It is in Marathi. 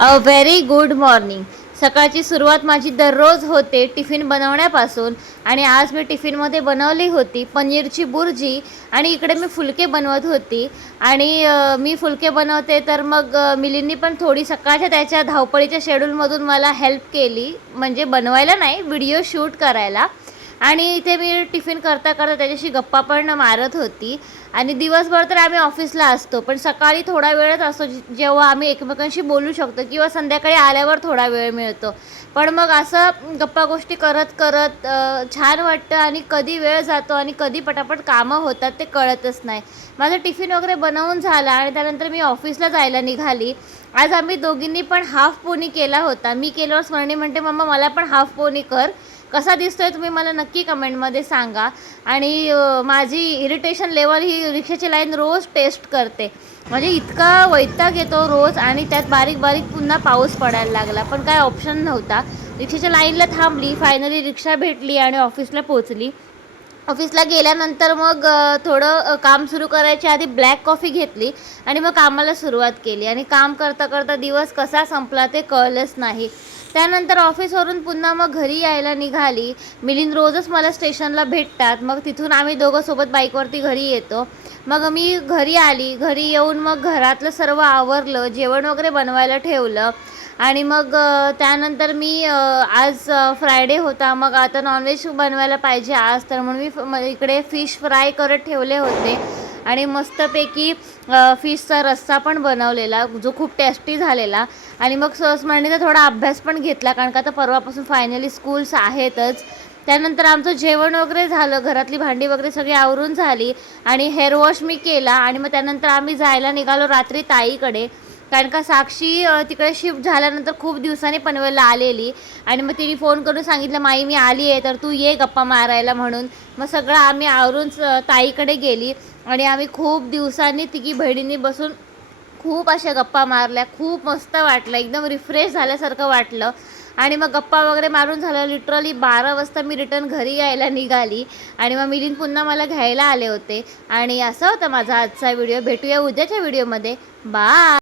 A very good morning. सकाळची सुरुवात माझी दररोज होते टिफिन बनवण्यापासून. आणि आज मी टिफिनमध्ये बनवली होती पनीरची बुर्जी आणि इकडे मी फुलके बनवत होती. आणि मी फुलके बनवते तर मग मिलींनी पण थोडी सकाळच्या त्याच्या धावपळीच्या शेड्यूलमधून मला हेल्प केली, म्हणजे बनवायला नाही, व्हिडिओ शूट करायला. आणि इथे मी टिफिन करता करता त्याच्याशी गप्पा पण मारत होती. आणि दिवसभर तर आम्ही ऑफिसला असतो, पण सकाळी थोडा वेळच असतो जेव्हा आम्ही एकमेकांशी बोलू शकतो, किंवा संध्याकाळी आल्यावर थोडा वेळ मिळतो. पण मग असं गप्पा गोष्टी करत करत छान वाटतं. आणि कधी वेळ जातो आणि कधी पटापट कामं होतात ते कळतच नाही. माझं टिफिन वगैरे बनवून झाला आणि त्यानंतर मी ऑफिसला जायला निघाली. आज आम्ही दोघींनी पण हाफ पोनी केला होता. मी केल्यावर स्मरणी म्हणते, मम्मा मला पण हाफ पोनी कर. कसा दिसतोय तुम्ही मला नक्की कमेंटमध्ये सांगा. आणि माझी इरिटेशन लेवल ही रिक्षाची लाईन रोज टेस्ट करते. म्हणजे इतका वैताग येतो रोज, आणि त्यात बारीक बारीक पुन्हा पाऊस पडायला लागला, पण काय ऑप्शन नव्हता. रिक्षाच्या लाईनला थांबली, फायनली रिक्षा भेटली आणि ऑफिसला पोचली. ऑफिसला गेल्यानंतर मग थोडं काम सुरू करायच्या आधी ब्लॅक कॉफी घेतली आणि मग कामाला सुरुवात केली. आणि काम करता करता दिवस कसा संपला ते कळलंच नाही. त्यानंतर ऑफिसवरून पुन्हा मग घरी यायला निघाली. मिलिंद रोजच मला स्टेशनला भेटतात, मग तिथून आम्ही दोघं सोबत बाईकवरती घरी येतो. मग मी घरी आली. घरी येऊन मग घरातलं सर्व आवरलं, जेवण वगैरे बनवायला ठेवलं. आणि मग त्यानंतर मी आज फ्रायडे होता, मग आता नॉनव्हेज बनवायला पाहिजे आज, तर म्हणून मी इकडे फिश फ्राय करत ठेवले होते. आणि मस्तपैकी फिशचा रस्सा पण बनवलेला, जो खूप टेस्टी झालेला. आणि मग स्मरणीचा थोडा अभ्यास पण घेतला, कारण का आता परवापासून फायनली स्कूल्स आहेतच. त्यानंतर आमचं जेवण वगैरे झालं, घरातली भांडी वगैरे सगळी आवरून झाली. आणि हेअर वॉश मी केला. आणि मग त्यानंतर आम्ही जायला निघालो रात्री ताईकडे, कारण का साक्षी तिकडे शिफ्ट झाल्यानंतर खूप दिवसांनी पनवेलला आलेली. आणि मग तिने फोन करून सांगितलं, माई मी आली आहे, तर तू ये गप्पा मारायला म्हणून. मग सगळं आम्ही आवरून ताईकडे गेली. आणि आम्ही खूप दिवसांनी तिघी बहिणींनी बसून खूप अशा गप्पा मारल्या. खूप मस्त वाटलं, एकदम रिफ्रेश झाल्यासारखं वाटलं. आणि मग गप्पा वगैरे मारून झालं, लिटरली 12 वाजता मी रिटर्न घरी यायला निघाली. आणि मग मिलिंद पुन्हा मला घ्यायला आले होते. आणि असा होता माझा आजचा व्हिडिओ. भेटूया उद्याच्या व्हिडिओमध्ये. बाय.